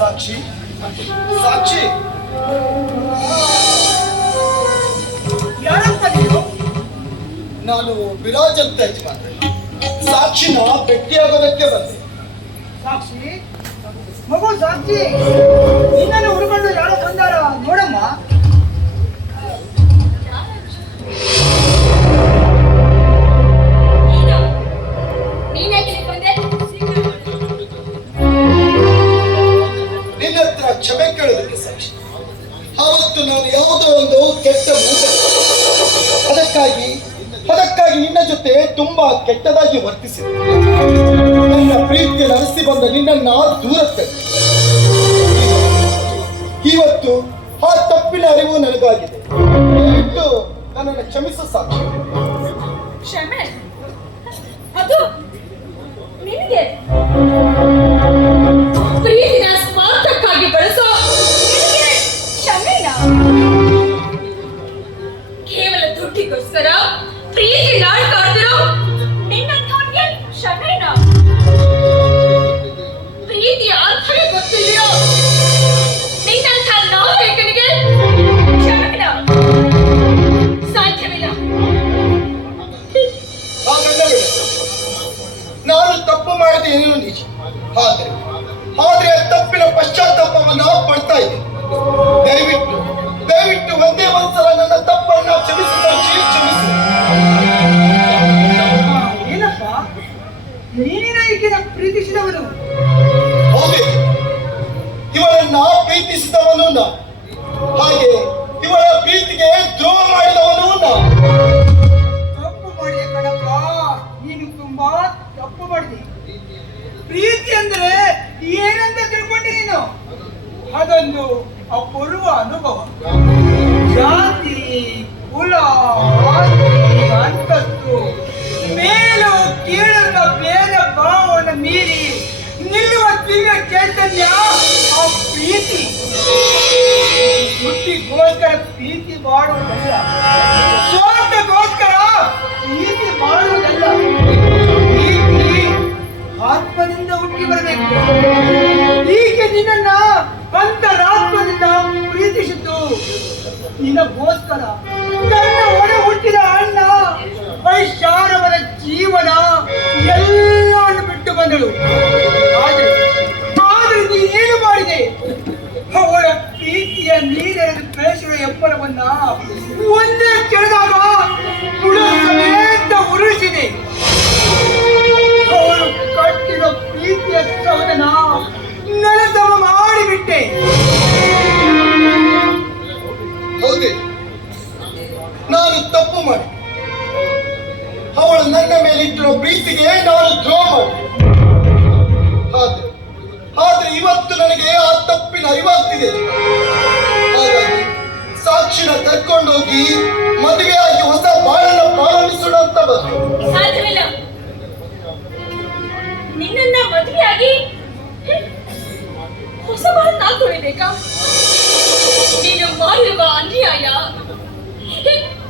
ಸಾಕ್ಷಿ ಸಾಕ್ಷಿ ಯಾರಪ್ಪ ನೀನು? ನಾನು ವಿರಾಜ್ ಅಂತ ಯಜಮಾನ್ರೆ. ಸಾಕ್ಷಿನ ಭೇಟಿಯಾಗೋದಕ್ಕೆ ಬಂದೆ. ಸಾಕ್ಷಿ ಮಗು ಸಾಕ್ಷಿ, ನಿನ್ನನ್ನು ಹುಡುಕೊಂಡು ಯಾರೋ ಬಂದಾರ ನೋಡಮ್ಮ. ನಿನ್ನ ಹತ್ರ ಕ್ಷಮೆ ಕೇಳೋದಕ್ಕೆ ಸಾಕ್ಷಿ. ಆವತ್ತು ನಾನು ಯಾವುದೋ ಒಂದು ಕೆಟ್ಟ ಮೂಟ, ಅದಕ್ಕಾಗಿ ನಿನ್ನ ಜೊತೆ ತುಂಬಾ ಕೆಟ್ಟದಾಗಿ ವರ್ತಿಸಿದೆ. ನನ್ನ ಪ್ರೀತಿಗೆ ನಡೆಸಿ ಬಂದ ನಿನ್ನನ್ನ ದೂರಕ್ಕೆ ಇವತ್ತು ಆ ತಪ್ಪಿನ ಅರಿವು ನನಗಾಗಿದೆ. ದಯವಿಟ್ಟು ನನ್ನನ್ನು ಕ್ಷಮಿಸು ಸಾಕ್ಷಿ. ಕ್ಷಮೆ ಅದು ನಿನಗೆ ಪ್ರೀತಿನ ಸ್ವಾರ್ಥಕ್ಕಾಗಿ ಬಳಸೋ ಕ್ಷಮೆನ ಕೇವಲ ದುಡ್ಡಿಗೋಸ್ಕರ ಪ್ರೀತಿ ನಾಡ್ಕಾಡ್ತಿರೋ ನಿನ್ನಂಥವ್ನಿಗೆ ಕ್ಷಮೆನ ಪ್ರೀತಿಯ ಅರ್ಥವೇ ಗೊತ್ತಿಲ್ಲೋ ನಿನ್ನಂಥ ನಾಯಕನಿಗೆ ಕ್ಷಮೆನ ಸಾಧ್ಯವಿಲ್ಲ. ನಾನು ತಪ್ಪು ಮಾಡಿದ ಏನೇನು ನಿಜ, ಆದ್ರೆ ತಪ್ಪಿನ ಪಶ್ಚಾತ್ತಾಪವನ್ನು ಪಡ್ತಾ ಇದ್ದೀನಿ. ದಯವಿಟ್ಟು ಒಂದೇ ಒಂದ್ಸಲ ನನ್ನ ತಪ್ಪನ್ನ ಕ್ಷಮಿಸಿ ಕ್ಷಮಿಸಿ. ಏನಪ್ಪ, ನೀನಿನ ಈಗಿನ ಪ್ರೀತಿಸಿದವನು? ಹೌದೇ, ಇವಳನ್ನ ಪ್ರೀತಿಸಿದವನು ನಾ, ಹಾಗೆ ಇವಳ ಪ್ರೀತಿಗೆ ದ್ರೋಹ ಮಾಡಿದವನು ನಾ. ತಪ್ಪು ಮಾಡಿದೆ ಕಣಪ್ಪ, ನೀನು ತುಂಬಾ ತಪ್ಪು ಮಾಡಿದೆ. ಪ್ರೀತಿ ಅಂದ್ರೆ ಏನಂತ ತಿಳ್ಕೊಂಡಿ ನೀನು? ಅದೊಂದು ಅಪೂರ್ವ ಅನುಭವ. ಜಾತಿ, ಕುಲ, ಆಸ್ತಿ, ಅಂತಸ್ತು, ಮೇಲು ಕೀಳದ ಭೇದ ಭಾವವನ್ನು ಮೀರಿ ನಿಲ್ಲುವ ದಿವ್ಯ ಚೈತನ್ಯ ಆ ಪ್ರೀತಿ. ಹುಟ್ಟಿಗೋಸ್ಕರ ಪ್ರೀತಿ ಮಾಡುವುದಲ್ಲ, ಸ್ವಾರ್ಥಗೋಸ್ಕರ ಪ್ರೀತಿ ಮಾಡುವುದಲ್ಲ. ಪ್ರೀತಿ ಆತ್ಮದಿಂದ ಹುಟ್ಟಿ ಬರಬೇಕು. ಹೀಗೆ ನಿನ್ನನ್ನ ಅಂತರಾತ್ಮದಿಂದ ಪ್ರೀತಿಸಿದ್ದು ನಿನಗೋಸ್ಕರ. ತನ್ನ ಒಡ ಹುಟ್ಟಿದ ಅಣ್ಣ ವೈಶಾರವರ ಜೀವನ ಎಲ್ಲವನ್ನು ಬಿಟ್ಟು ಬಂದಳು. ಆದ್ರೆ ನೀನೇನು ಮಾಡಿದೆ? ಅವಳ ಪ್ರೀತಿಯ ನೀರೆರೆದು ಬೆಳೆಸಿದ ಎಪ್ಪರವನ್ನ ಒಂದೇ ಕೆಳದಾಗ ಸಮೇತ ಉರುಳಿಸಿದೆ. ಅವಳು ಕಟ್ಟಿದ ಪ್ರೀತಿಯ ಸೌಧನ ನೆಲಸಮ ಮಾಡಿಬಿಟ್ಟೆ. ಹೌದೇ, ನಾನು ತಪ್ಪು ಮಾಡಿ ಅವಳು ನನ್ನ ಮೇಲೆ ಇಟ್ಟಿರೋ ಪ್ರೀತಿಗೆ ನಾನು ದ್ರೋಹ ಮಾಡಿದೆ. ಆದ್ರೆ ಇವತ್ತು ನನಗೆ ಆ ತಪ್ಪಿನ ಅರಿವಾಗ್ತಿದೆ. ಹಾಗಾಗಿ ಸಾಕ್ಷಿನ ಕರ್ಕೊಂಡೋಗಿ ಮದುವೆಯಾಗಿ ಹೊಸ ಬಾಳನ್ನ ಪ್ರಾರಂಭಿಸೋಣ ಅಂತ ಬಂದೆ. ಸಾಧ್ಯವಿಲ್ಲ. ನಿನ್ನನ್ನ ಮದುವೆಯಾಗಿ ಹೊಸ ಬಾಳನ್ನ ತೊಳಿಬೇಕಾ? ನೀನು ಮಾಡಿರುವ ಅನ್ಯಾಯ,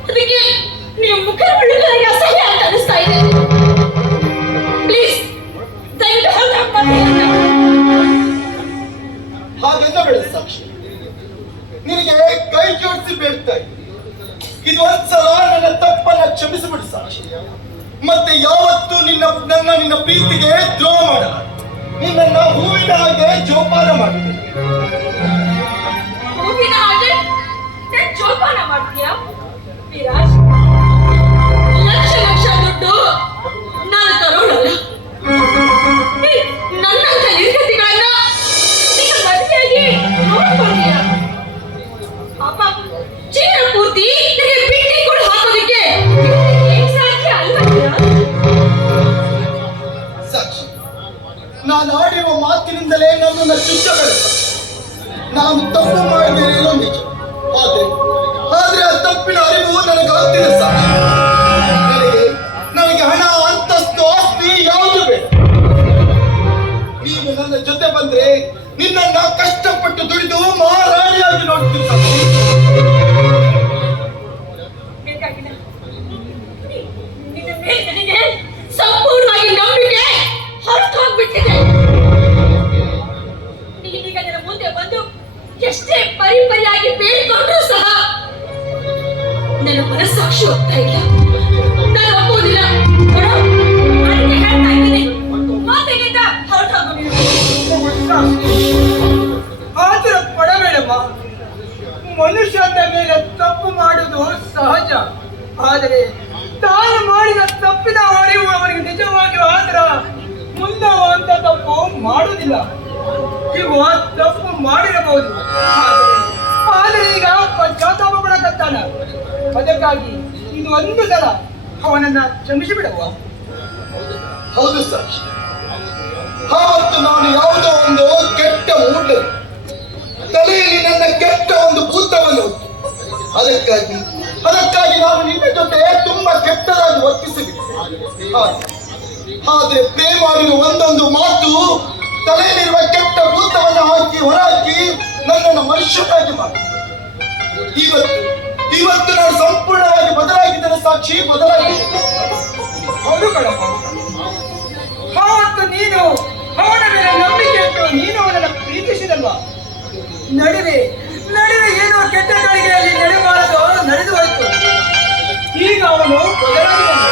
ಅದಕ್ಕೆ ನೀವು ಮುಖ ಒಳ್ಳೆಯ ಅಸಹ್ಯ ಅಂತ ಅನಿಸ್ತಾ ಇದೆ. ಪ್ಲೀಸ್ ದಯವಿಟ್ಟು ಹಾಗೆಂದ ಬೇಡ ಸಾಕ್ಷಿ, ನಿನಗೆ ಕೈ ಜೋಡಿಸಿ ಬೇಡ್ತಾ ಇದ್ದೀನಿ. ಇದು ಒಂದ್ಸಲ ನನ್ನ ತಪ್ಪನ್ನ ಕ್ಷಮಿಸಿಬಿಡು ಸಾಕ್ಷಿ. ಮತ್ತೆ ಯಾವತ್ತು ನಿನ್ನ ಪ್ರೀತಿಗೆ ದ್ರೋಹ ಮಾಡಲ್ಲ. ನಿನ್ನ ಹೂವಿನ ಹಾಗೆ ಜೋಪಾನ ಮಾಡ್ತೀನಿ. ಹೂವಿನ ಹಾಗೆ ಜೋಪಾನ ಮಾಡ್ತೀಯಾ ವಿರಾಜ್? ಲಕ್ಷ ಲಕ್ಷ ದುಡ್ಡು ನಾನು ತರೋಳಲ್ಲ. ನನ್ನಂತ ನಿರ್ಗತಿಗಳನ್ನ ನಿನ್ನ ಮದುವೆಯಾಗಿ ನೋಡ್ಕೊಳ್ತೀಯ? ಅಪ್ಪ ಜೀವನ ಪೂರ್ತಿ ನಿನಗೆ ಬಿಟ್ಟಿ ಕೂಡ ಹಾಕೋದಕ್ಕೆ ಸಾಧ್ಯ ಅಲ್ವಾ? ಸಾಕ್ಷಿ, ನಾನು ಆಡಿರುವ ಮಾತಿನಿಂದಲೇ ನನ್ನನ್ನು ಚುಚ್ಚಬೇಡ. ನಾನು ತಪ್ಪು ಮಾಡಿದ್ದೇನೋ ನಿಜ, ಆದ್ರೆ ಆ ತಪ್ಪಿನ ಅರಿವು ನನಗಾಗ್ತಿದೆ ಸಾಕ್ಷಿ. ನನಗೆ ಹಣ, ಅಂತಸ್ತು, ಆಸ್ತಿ ಯಾವುದು ಬೇಡ. ನೀನು ನನ್ನ ಜೊತೆ ಬಂದ್ರೆ ನಿನ್ನನ್ನ ಕಷ್ಟಪಟ್ಟು ದುಡಿದು ಮಹಾರಾಣಿಯಾಗಿ ನೋಡ್ತೀನಿ ಸಾಕ್ಷಿ. ಬೇಕಾಗಿಲ್ಲ. ನಿನ್ನ ಮೇಲೆ ನನಗೆ ಸಂಪೂರ್ಣವಾಗಿ ನಂಬಿಕೆ ಹೊರಟು ಹೋಗ್ಬಿಟ್ಟಿದೆ. ನೀನೀಗ ನನ್ನ ಮುಂದೆ ಬಂದು ಎಷ್ಟೇ ಪರಿಪರಿಯಾಗಿ ಬೇಡಿಕೊಂಡ್ರೂ ಸಹ ನನ್ನ ಮನಸ್ಸಾಕ್ಷಿ ಹೋಗ್ತಾ ಇಲ್ಲ. ನಾನು ಒಪ್ಪುವುದಿಲ್ಲ. ನೋಡು, ಅದಕ್ಕೆ ಹೇಳ್ತಾ ಇದ್ದೀನಿ, ಮಾತಿನಿಂದ ಹೊರಟೋಗು ನೀನು. ಆತರ ಪಡಬೇಡಮ್ಮ. ಮನುಷ್ಯನ ಮೇಲೆ ತಪ್ಪು ಮಾಡುವುದು ಸಹಜ. ಆದರೆ ತಾನು ಮಾಡಿದ ತಪ್ಪಿನ ಹೊಡೆಯುವ ಅವನಿಗೆ ನಿಜವಾಗಿಯೂ ಆತರ ಮುಂದಾಗುವಂತ ತಪ್ಪು ಮಾಡುವುದಿಲ್ಲ. ಇವ ತಪ್ಪು ಮಾಡಿರಬಹುದು, ಆದರೆ ಈಗ ಪಶ್ಚಾತ್ತಾಪ ಪಡಕತ್ತಾನ. ಅದಕ್ಕಾಗಿ ಇದು ಒಂದು ಸಲ ಅವನನ್ನ ಕ್ಷಮಿಸಿ ಬಿಡುವ. ಹೌದು ಸಾಕ್ಷಿ, ಆವತ್ತು ನಾನು ಯಾವುದೋ ಒಂದು ಕೆಟ್ಟ ಮೂಢ ತಲೆಯಲ್ಲಿ ನನ್ನ ಕೆಟ್ಟ ಒಂದು ಭೂತವನ್ನು ಅದಕ್ಕಾಗಿ ನಾನು ನಿನ್ನ ಜೊತೆ ತುಂಬಾ ಕೆಟ್ಟದಾಗಿ ವರ್ತಿಸಿಬಿಟ್ಟೆ. ಆದ್ರೆ ಪ್ರೇಮ ಮಾಡಿರುವ ಒಂದೊಂದು ಮಾತು ತಲೆಯಲ್ಲಿರುವ ಕೆಟ್ಟ ಭೂತವನ್ನು ಹೊರಹಾಕಿ ನನ್ನನ್ನು ಮನುಷ್ಯನಾಗಿ ಮಾಡಿ ಇವತ್ತು ನಾನು ಸಂಪೂರ್ಣವಾಗಿ ಬದಲಾಗಿದ್ದೇನೆ ಸಾಕ್ಷಿ, ಬದಲಾಗಿದ್ದೇನೆ. ಹೌದು ಕಣಪ್ಪ. ಆವತ್ತು ನೀನು ಅವನ ಮೇಲೆ ನಂಬಿಕೆ ಇಟ್ಟು ನೀನು ಅವನನ್ನು ಪ್ರೀತಿಸಿದಲ್ವಾ? ನಡುವೆ ಏನೋ ಕೆಟ್ಟ ಗಳಿಗೆಯಲ್ಲಿ ನಡೆಬಾರದು ನಡೆದು ಹೋಯ್ತು. ಈಗ ಅವನು ಬದಲಾಗಿದ್ದಾನೆ.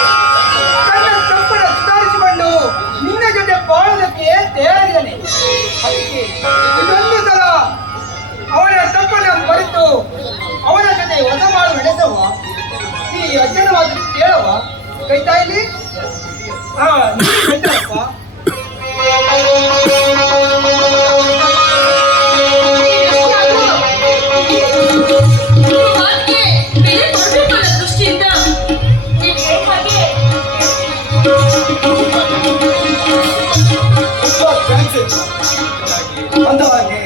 ತನ್ನ ತಪ್ಪನ್ನು ಸುಧಾರಿಸಿಕೊಂಡು ನಿನ್ನ ಜೊತೆ ಬಾಳುವುದಕ್ಕೆ ತಯಾರಿದ್ದಾನೆ. ಅದಕ್ಕೆ ಇದೊಂದು ಸಲ ಅವನ ತಪ್ಪನ್ನು ಮರೆತು ಅವನ ಜೊತೆ ಹೊಸ ಮಾಡು ನಡೆಸವ. ಈ ಅಜ್ಜನವಾದರೂ ಕೇಳವ. ಕೈತಾ ಇಲ್ಲಿ ಕೈತಾರಪ್ಪ. ದೃಷ್ಟಿಯಿಂದ ಅಂದ ಹಾಗೆ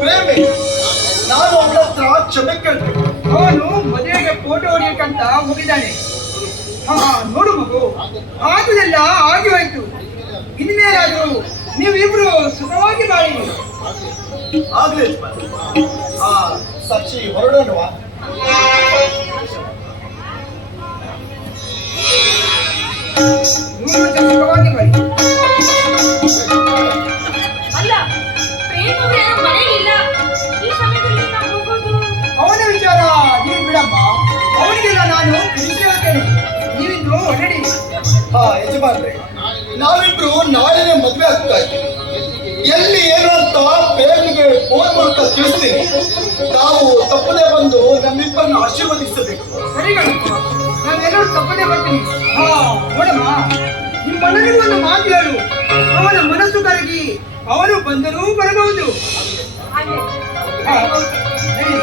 ಪ್ರೇಮಿ, ನಾನು ಅವಳ ಹತ್ರ ಕ್ಷಮೆ ಕೇಳ್ತೇನೆ. ಅವನು ಮದುವೆಗೆ ಫೋಟೋ ಹೊಡೆಯಕ್ಕಂತ ಹೋಗಿದ್ದಾನೆ. ನೋಡು ಮಗು, ಆಗುದೆಲ್ಲ ಆಗಿ ಹೋಯ್ತು. ಇನ್ಮೇಲಾದ್ರೂ ನೀವಿಬ್ರು ಸುಖವಾಗಿ ಬಾಳಿ. ಆಗ್ಲೇ ಸಾಕ್ಷಿ ಹೊರಡೋಣವಾ? ಸುಖವಾಗಿ ಬಾಳಿ. ಅಲ್ಲ, ಪ್ರೇಮವ್ರು ಯಾರು ಮನೆಯಲ್ಲಿಲ್ಲ. ಈ ಸಮಯದಲ್ಲಿ ನಾವು ಹೋಗೋದು ಅವನ ವಿಚಾರ ನೀವು ಬಿಡಮ್ಮ. ಅವನಿಗೆಲ್ಲ ನಾನು ತಿಳಿಸಿ ಹೇಳ್ತೇನೆ. ನೀವಿನ್ನು ಹೊರಡಿ. ಯಜಮಾನ್ರೆ, ನಾವಿಬ್ರು ನಾಳೆನೆ ಮದ್ವೆ ಆಗ್ತಾ ಇದ್ದೀವಿ. ಎಲ್ಲಿ ಏನು ಅಂತ ಬೇಗನಿಗೆ ಫೋನ್ ಮೂಲಕ ತಿಳಿಸ್ತೀನಿ. ನಾವು ತಪ್ಪದೆ ಬಂದು ನಮ್ಮಿಬ್ಬರನ್ನು ಆಶೀರ್ವದಿಸಬೇಕು. ಸರಿ ಕಣಪ್ಪ, ನಾನೆಲ್ಲರೂ ತಪ್ಪದೆ ಬರ್ತೀನಿ. ನೋಡಮ್ಮ, ನಿಮ್ಮ ಮನೆಗೆ ಒಂದು ಮಾತು ಹೇಳು. ಅವನ ಮನಸ್ಸು ಕರಗಿ ಅವನು ಬಂದರೂ ಬರಬಹುದು. ಹಾಗೆ ನಡಿ.